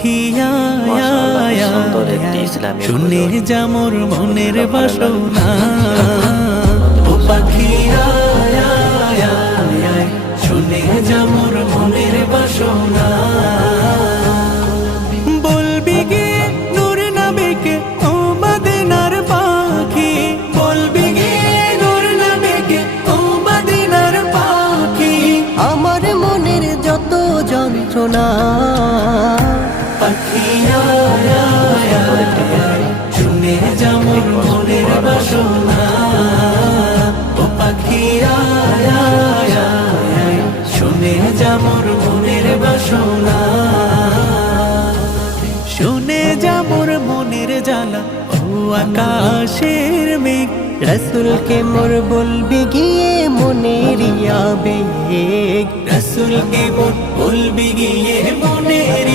পাখি শুনে যা মোর মনের বাসনা, ও পাখি শুনে যা মোর মনের বাসনা। বলবি গিয়ে নূর নবীকে ও মদিনার পাখি, বলবি গিয়ে নূর নবীকে ও মদিনার পাখি। আমার মনের যত যন্ত্রণা পাখি শুনে যা মোর মনের বাসনা, ও পাখি শুনে যা মোর মনের বাসনা। শুনে যা মোর মনের জ্বালা ও আকাশের মেঘ, রসুলকে মোর বলবি গিয়ে মনের আবেগ, রসুলকে মোর বলবি গিয়ে মনের